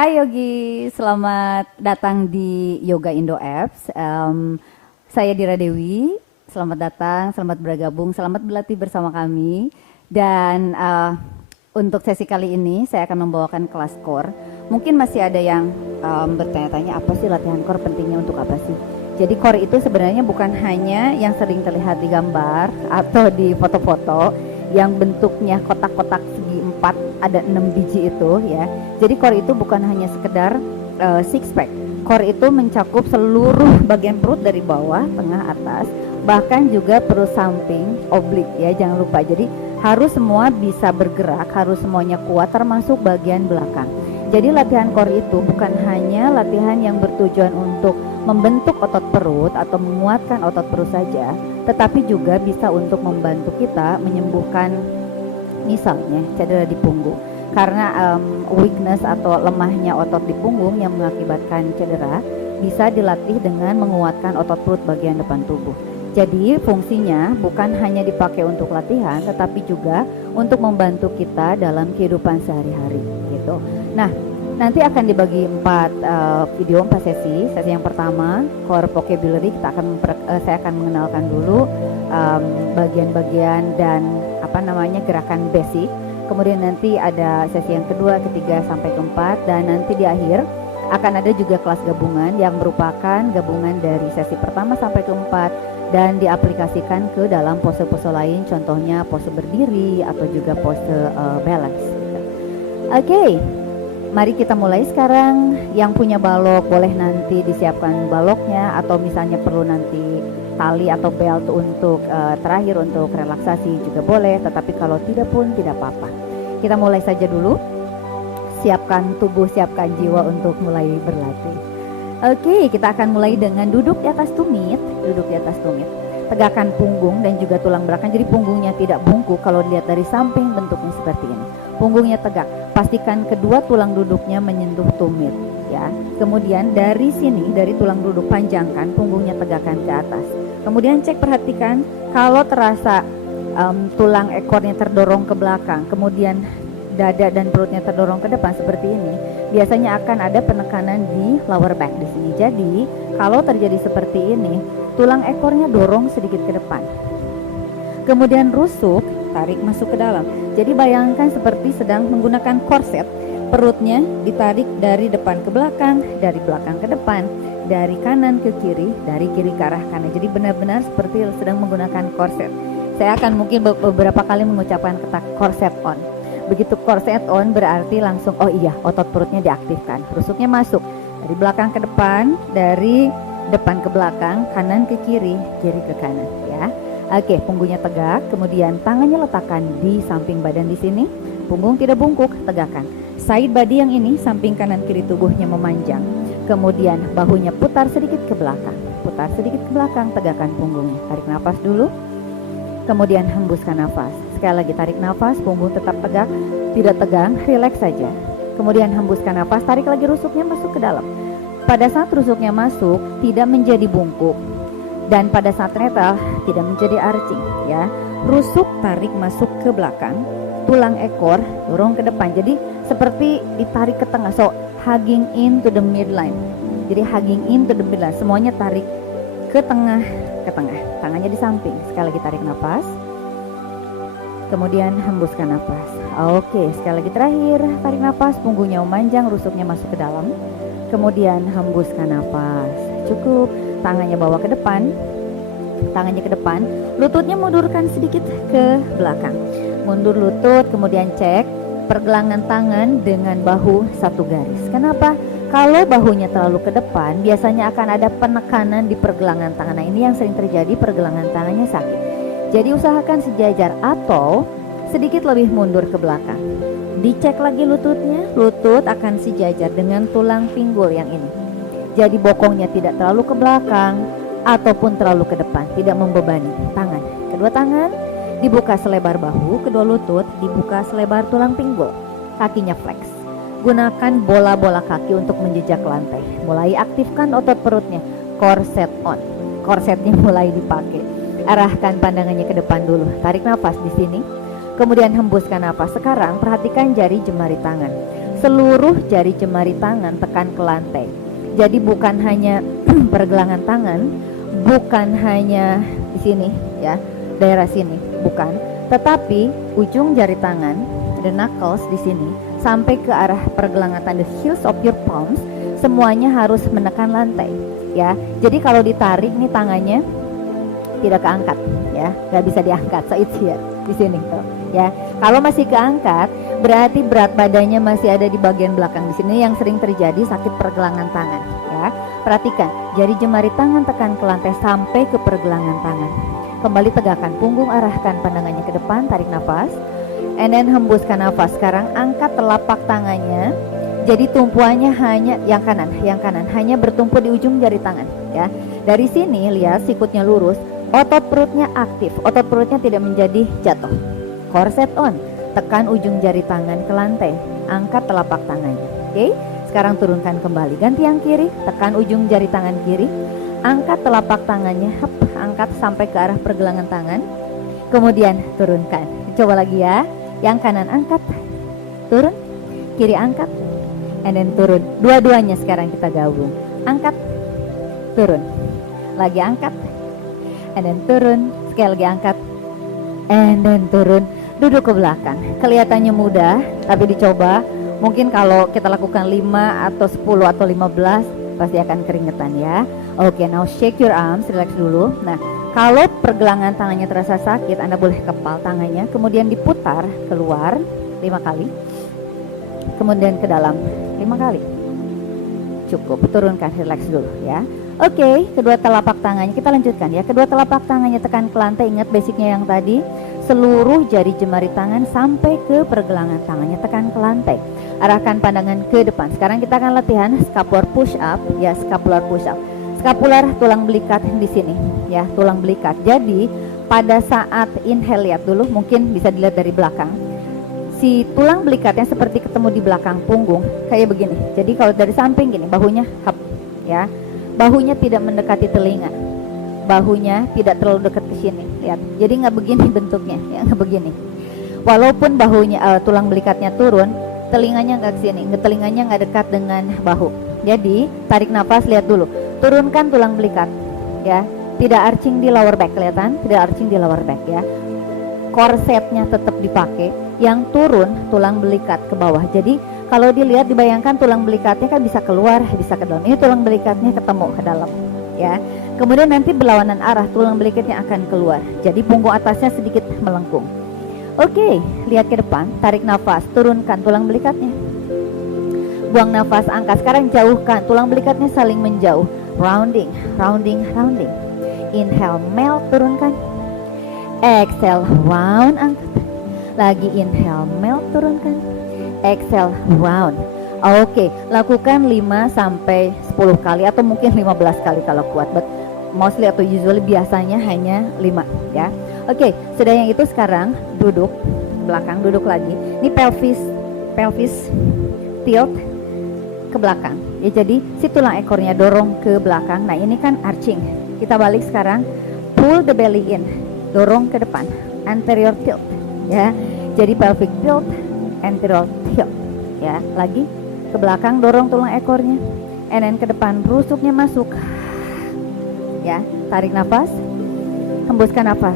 Hai Yogi, selamat datang di Yoga Indo Apps. Saya Dira Dewi, selamat datang, selamat bergabung, selamat berlatih bersama kami. Dan untuk sesi kali ini saya akan membawakan kelas core. Mungkin masih ada yang bertanya-tanya apa sih latihan core, pentingnya untuk apa sih? Jadi core itu sebenarnya bukan hanya yang sering terlihat di gambar atau di foto-foto yang bentuknya kotak-kotak segi 4 ada 6 biji itu ya. Jadi core itu bukan hanya sekedar six pack. Core itu mencakup seluruh bagian perut dari bawah, tengah, atas, bahkan juga perut samping, oblik ya, jangan lupa. Jadi harus semua bisa bergerak, harus semuanya kuat termasuk bagian belakang. Jadi latihan core itu bukan hanya latihan yang bertujuan untuk membentuk otot perut atau menguatkan otot perut saja, tetapi juga bisa untuk membantu kita menyembuhkan misalnya cedera di punggung. Karena weakness atau lemahnya otot di punggung yang mengakibatkan cedera bisa dilatih dengan menguatkan otot perut bagian depan tubuh. Jadi fungsinya bukan hanya dipakai untuk latihan, tetapi juga untuk membantu kita dalam kehidupan sehari-hari gitu. Nah, nanti akan dibagi 4 video, 4 sesi. Sesi yang pertama core vocabulary, saya akan mengenalkan dulu bagian-bagian dan gerakan basic. Kemudian nanti ada sesi yang kedua, ketiga sampai keempat, dan nanti di akhir akan ada juga kelas gabungan yang merupakan gabungan dari sesi pertama sampai keempat dan diaplikasikan ke dalam pose-pose lain, contohnya pose berdiri atau juga pose balance. Oke. Mari kita mulai sekarang. Yang punya balok boleh nanti disiapkan baloknya, atau misalnya perlu nanti tali atau belt untuk terakhir untuk relaksasi juga boleh, tetapi kalau tidak pun tidak apa-apa. Kita mulai saja dulu. Siapkan tubuh, siapkan jiwa untuk mulai berlatih. Oke, kita akan mulai dengan duduk di atas tumit. Duduk di atas tumit. Tegakkan punggung dan juga tulang belakang, jadi punggungnya tidak bungkuk. Kalau dilihat dari samping bentuknya seperti ini. Punggungnya tegak. Pastikan kedua tulang duduknya menyentuh tumit ya. Kemudian dari sini, dari tulang duduk, panjangkan punggungnya, tegakkan ke atas. Kemudian perhatikan kalau terasa tulang ekornya terdorong ke belakang, kemudian dada dan perutnya terdorong ke depan seperti ini, biasanya akan ada penekanan di lower back di sini. Jadi kalau terjadi seperti ini, tulang ekornya dorong sedikit ke depan. Kemudian rusuk, tarik masuk ke dalam. Jadi bayangkan seperti sedang menggunakan korset. Perutnya ditarik dari depan ke belakang, dari belakang ke depan, dari kanan ke kiri, dari kiri ke arah kanan. Jadi benar-benar seperti sedang menggunakan korset. Saya akan mungkin beberapa kali mengucapkan kata korset on. Begitu korset on berarti langsung, oh iya, otot perutnya diaktifkan. Rusuknya masuk dari belakang ke depan, dari depan ke belakang, kanan ke kiri, kiri ke kanan ya. Oke, punggungnya tegak, kemudian tangannya letakkan di samping badan di sini. Punggung tidak bungkuk, tegakkan. Side body yang ini, samping kanan kiri tubuhnya memanjang. Kemudian bahunya putar sedikit ke belakang. Putar sedikit ke belakang, tegakkan punggungnya. Tarik nafas dulu. Kemudian hembuskan nafas. Sekali lagi tarik nafas, punggung tetap tegak, tidak tegang, rileks saja. Kemudian hembuskan nafas, tarik lagi rusuknya masuk ke dalam. Pada saat rusuknya masuk, tidak menjadi bungkuk. Dan pada saat netral tidak menjadi arching ya. Rusuk tarik masuk ke belakang, tulang ekor dorong ke depan. Jadi seperti ditarik ke tengah. So hugging in to the midline. Jadi hugging in to the midline. Semuanya tarik ke tengah, ke tengah. Tangannya di samping. Sekali lagi tarik nafas. Kemudian hembuskan nafas. Oke, sekali lagi terakhir tarik nafas, punggungnya memanjang, rusuknya masuk ke dalam. Kemudian hembuskan nafas. Cukup. Tangannya bawa ke depan, tangannya ke depan, lututnya mundurkan sedikit ke belakang. Mundur lutut, kemudian cek pergelangan tangan dengan bahu satu garis. Kenapa? Kalau bahunya terlalu ke depan, biasanya akan ada penekanan di pergelangan tangan. Nah, ini yang sering terjadi, pergelangan tangannya sakit. Jadi usahakan sejajar atau sedikit lebih mundur ke belakang. Dicek lagi lututnya, lutut akan sejajar dengan tulang pinggul yang ini. Jadi bokongnya tidak terlalu ke belakang ataupun terlalu ke depan, tidak membebani tangan. Kedua tangan dibuka selebar bahu, kedua lutut dibuka selebar tulang pinggul. Kakinya flex. Gunakan bola-bola kaki untuk menjejak lantai. Mulai aktifkan otot perutnya. Korset on. Korsetnya mulai dipakai. Arahkan pandangannya ke depan dulu. Tarik nafas di sini. Kemudian hembuskan nafas. Sekarang perhatikan jari jemari tangan. seluruh jari jemari tangan tekan ke lantai. Jadi bukan hanya pergelangan tangan, bukan hanya di sini ya, daerah sini, bukan, tetapi ujung jari tangan, the knuckles di sini sampai ke arah pergelangan tangan, the heels of your palms, semuanya harus menekan lantai ya. Jadi kalau ditarik nih tangannya tidak keangkat ya, nggak bisa diangkat. So it's here di sini tuh ya. Kalau masih keangkat berarti berat badannya masih ada di bagian belakang di sini, yang sering terjadi sakit pergelangan tangan ya. Perhatikan jari jemari tangan tekan ke lantai sampai ke pergelangan tangan. Kembali tegakkan punggung, arahkan pandangannya ke depan, tarik nafas, and then hembuskan nafas. Sekarang angkat telapak tangannya. Jadi tumpuannya hanya yang kanan hanya bertumpu di ujung jari tangan ya. Dari sini lihat sikutnya lurus, otot perutnya aktif, otot perutnya tidak menjadi jatuh. Corset on, tekan ujung jari tangan ke lantai, angkat telapak tangannya. Oke, sekarang turunkan kembali, ganti yang kiri, tekan ujung jari tangan kiri, angkat telapak tangannya, angkat sampai ke arah pergelangan tangan, kemudian turunkan. Coba lagi ya, yang kanan angkat, turun, kiri angkat, and then turun. Dua-duanya sekarang kita gabung, angkat, turun, lagi angkat, and then turun, sekali lagi angkat, and then turun. Duduk ke belakang. Kelihatannya mudah, tapi dicoba. Mungkin kalau kita lakukan 5 atau 10 atau 15 pasti akan keringetan ya. Oke, now shake your arms, relax dulu. Nah, kalau pergelangan tangannya terasa sakit, Anda boleh kepal tangannya, kemudian diputar keluar 5 kali, kemudian ke dalam 5 kali. Cukup, turunkan, relax dulu ya. Oke, kedua telapak tangannya kita lanjutkan ya. Kedua telapak tangannya tekan ke lantai, ingat basicnya yang tadi. Seluruh jari jemari tangan sampai ke pergelangan tangannya tekan ke lantai. Arahkan pandangan ke depan. Sekarang kita akan latihan scapular push up ya, scapular push up. Scapular tulang belikat di sini ya, tulang belikat. Jadi pada saat inhale, lihat dulu, mungkin bisa dilihat dari belakang. Si tulang belikatnya seperti ketemu di belakang punggung kayak begini. Jadi kalau dari samping gini, bahunya hap ya. Bahunya tidak mendekati telinga. Bahunya tidak terlalu dekat ke sini, lihat. Jadi nggak begini bentuknya, ya nggak begini. Walaupun bahunya tulang belikatnya turun, telinganya nggak ke sini, telinganya nggak dekat dengan bahu. Jadi tarik nafas, lihat dulu, turunkan tulang belikat, ya. Tidak arching di lower back, kelihatan? Tidak arching di lower back ya. Korsetnya tetap dipakai, yang turun tulang belikat ke bawah. Jadi kalau dilihat, dibayangkan tulang belikatnya kan bisa keluar, bisa ke dalam. Ini tulang belikatnya ketemu ke dalam, ya. Kemudian nanti berlawanan arah, tulang belikatnya akan keluar. Jadi punggung atasnya sedikit melengkung. Oke, lihat ke depan, tarik nafas, turunkan tulang belikatnya. Buang nafas, angkat. Sekarang jauhkan, tulang belikatnya saling menjauh. Rounding, rounding, rounding. Inhale, melt, turunkan. Exhale, round, angkat. Lagi inhale, melt, turunkan. Exhale, round. Oke, lakukan 5 sampai 10 kali atau mungkin 15 kali kalau kuat, but mostly atau usually biasanya hanya 5 ya. Oke, sudah yang itu sekarang duduk belakang, duduk lagi. Ini pelvis tilt ke belakang. Ya, jadi si tulang ekornya dorong ke belakang. Nah, ini kan arching. Kita balik sekarang, pull the belly in, dorong ke depan, anterior tilt ya. Jadi pelvic tilt, anterior tilt ya. Lagi ke belakang, dorong tulang ekornya, and then ke depan, rusuknya masuk ya. Tarik nafas, hembuskan nafas,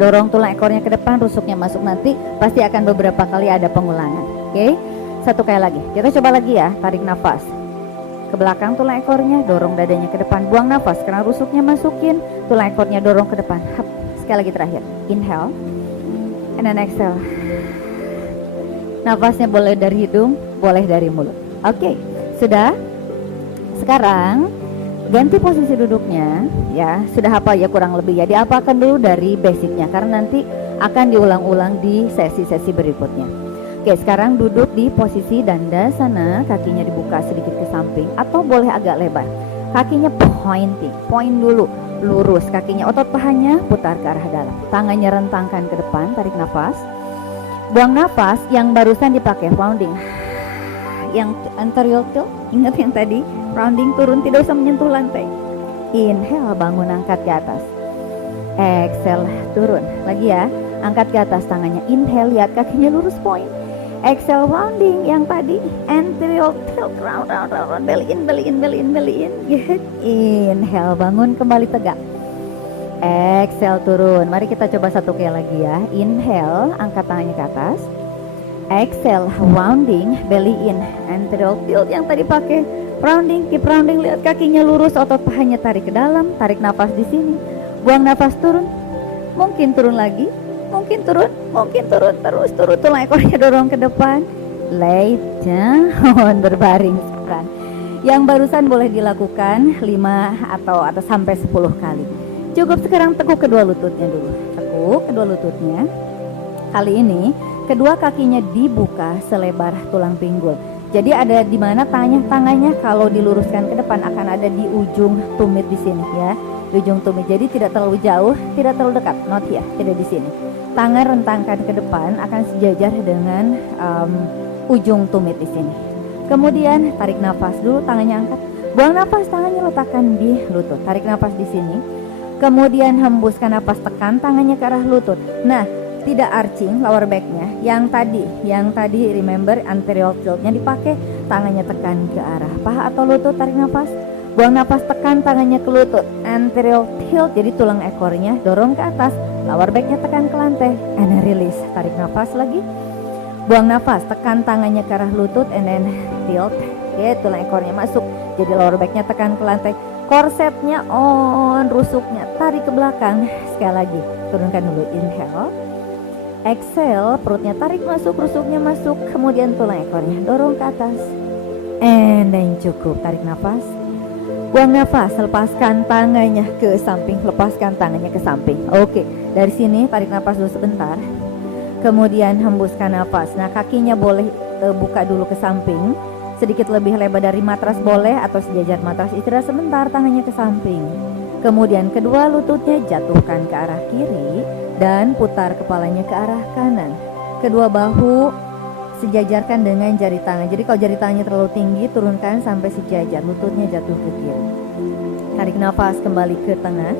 dorong tulang ekornya ke depan, rusuknya masuk. Nanti pasti akan beberapa kali ada pengulangan. Oke, satu kali lagi, kita coba lagi ya. Tarik nafas ke belakang, tulang ekornya, dorong dadanya ke depan, buang nafas karena rusuknya masukin, tulang ekornya dorong ke depan. Hap. Sekali lagi terakhir, inhale and then exhale. Nafasnya boleh dari hidung, boleh dari mulut. Oke, sudah. Sekarang ganti posisi duduknya ya. Sudah hafal ya kurang lebih ya. Diapakan dulu dari basicnya karena nanti akan diulang-ulang di sesi-sesi berikutnya. Oke, sekarang duduk di posisi dandasana, kakinya dibuka sedikit ke samping atau boleh agak lebar. Kakinya pointing, point dulu, lurus kakinya, otot pahanya putar ke arah dalam. Tangannya rentangkan ke depan, tarik nafas. Buang nafas, yang barusan dipakai rounding. Yang anterior tilt, ingat yang tadi, rounding turun, tidak usah menyentuh lantai. Inhale, bangun, angkat ke atas. Exhale, turun. Lagi ya, angkat ke atas tangannya. Inhale, lihat kakinya lurus, point. Exhale rounding yang tadi, anterior tilt round, belly in. Good. Inhale, bangun kembali tegak. Exhale turun. Mari kita coba satu kali lagi ya. Inhale, angkat tangannya ke atas. Exhale, rounding, belly in, anterior tilt yang tadi pakai. Rounding, keep rounding, lihat kakinya lurus, otot pahanya tarik ke dalam, tarik nafas di sini. Buang nafas, turun. Mungkin turun lagi. Mungkin turun, terus turun, tulang ekornya dorong ke depan, lay down, berbaring sekarang. Yang barusan boleh dilakukan 5 atau sampai 10 kali. Cukup sekarang tekuk kedua lututnya dulu, tekuk kedua lututnya. Kali ini kedua kakinya dibuka selebar tulang pinggul. Jadi ada di mana tangannya kalau diluruskan ke depan akan ada di ujung tumit di sini ya, di ujung tumit. Jadi tidak terlalu jauh, tidak terlalu dekat, not here, tidak di sini. Tangan rentangkan ke depan akan sejajar dengan ujung tumit di sini. Kemudian tarik nafas dulu, tangannya angkat. Buang nafas, tangannya letakkan di lutut. Tarik nafas di sini. Kemudian hembuskan nafas, tekan tangannya ke arah lutut. Nah, tidak arching lower backnya. Yang tadi remember anterior tiltnya dipakai, tangannya tekan ke arah paha atau lutut. Tarik nafas. Buang nafas, tekan tangannya ke lutut. Anterior tilt, jadi tulang ekornya dorong ke atas. Lower backnya tekan ke lantai, and then release. Tarik nafas lagi. Buang nafas, tekan tangannya ke arah lutut, and then tilt. Ya, tulang ekornya masuk. Jadi lower backnya tekan ke lantai. Korsetnya on, rusuknya tarik ke belakang. Sekali lagi, turunkan dulu. Inhale. Exhale, perutnya tarik masuk, rusuknya masuk. Kemudian tulang ekornya dorong ke atas. And then cukup, tarik nafas. Buang nafas, lepaskan tangannya ke samping, lepaskan tangannya ke samping. Oke, dari sini tarik nafas dulu sebentar. Kemudian hembuskan nafas. Nah, kakinya boleh buka dulu ke samping, sedikit lebih lebar dari matras boleh atau sejajar matras. Istirahat sebentar, tangannya ke samping. Kemudian kedua lututnya jatuhkan ke arah kiri dan putar kepalanya ke arah kanan. Kedua bahu sejajarkan dengan jari tangan. Jadi kalau jari tangannya terlalu tinggi, turunkan sampai sejajar, lututnya jatuh ke kiri. Tarik nafas kembali ke tengah.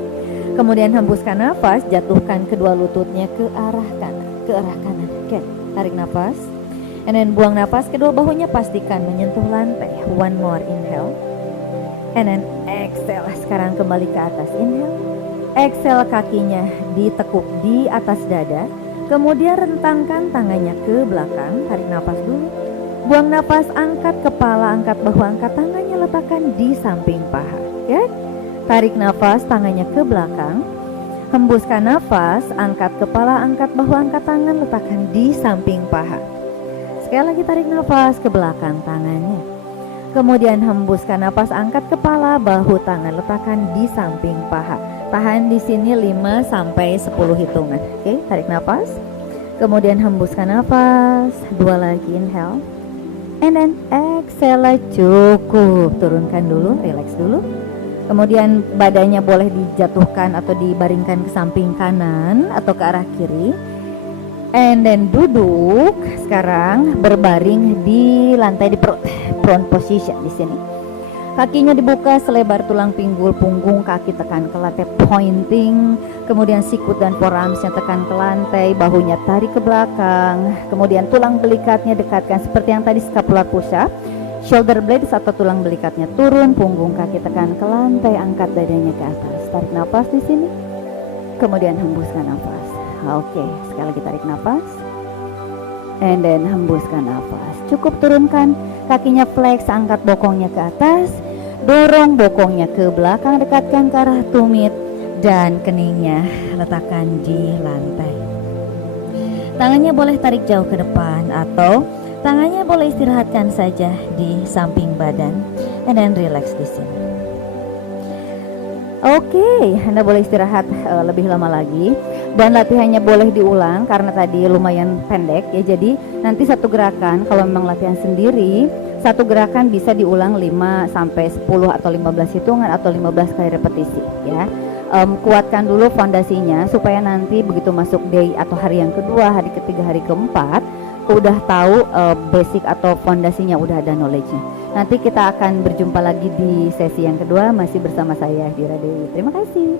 Kemudian hembuskan nafas, jatuhkan kedua lututnya ke arah kanan, Oke, tarik nafas. And then buang nafas, kedua bahunya pastikan menyentuh lantai. One more, inhale. And then exhale. Sekarang kembali ke atas, inhale. Exhale, kakinya ditekuk di atas dada. Kemudian rentangkan tangannya ke belakang, tarik nafas dulu. Buang nafas, angkat kepala, angkat bahu, angkat tangannya, letakkan di samping paha. Ya? Tarik nafas, tangannya ke belakang. Hembuskan nafas, angkat kepala, angkat bahu, angkat tangan, letakkan di samping paha. Sekali lagi tarik nafas ke belakang tangannya. Kemudian hembuskan nafas, angkat kepala, bahu, tangan, letakkan di samping paha. Tahan di sini 5 sampai 10 hitungan. Oke, tarik nafas. Kemudian hembuskan nafas, 2 lagi, inhale. And then exhale, cukup. Turunkan dulu, relax dulu. Kemudian badannya boleh dijatuhkan atau dibaringkan ke samping kanan atau ke arah kiri. And then duduk. Sekarang berbaring di lantai di front position di sini. Kakinya dibuka selebar tulang pinggul, punggung kaki tekan ke lantai, pointing. Kemudian sikut dan forearmsnya tekan ke lantai, bahunya tarik ke belakang. Kemudian tulang belikatnya dekatkan seperti yang tadi scapular push up. Shoulder blades atau tulang belikatnya turun, punggung kaki tekan ke lantai, angkat dadanya ke atas. Tarik nafas di sini. Kemudian hembuskan nafas. Oke, sekali lagi tarik nafas. And then hembuskan nafas. Cukup turunkan kakinya, flex, angkat bokongnya ke atas. Dorong bokongnya ke belakang, dekatkan ke arah tumit dan keningnya letakkan di lantai. Tangannya boleh tarik jauh ke depan atau tangannya boleh istirahatkan saja di samping badan. And then relax di sini. Oke, Anda boleh istirahat lebih lama lagi. Dan latihannya boleh diulang karena tadi lumayan pendek ya. Jadi nanti satu gerakan, kalau memang latihan sendiri, satu gerakan bisa diulang 5 sampai 10 atau 15 hitungan atau 15 kali repetisi ya. Kuatkan dulu fondasinya supaya nanti begitu masuk day atau hari yang kedua, hari ketiga, hari keempat udah tahu basic atau fondasinya, udah ada knowledge-nya. Nanti kita akan berjumpa lagi di sesi yang kedua, masih bersama saya Dira Dewi. Terima kasih.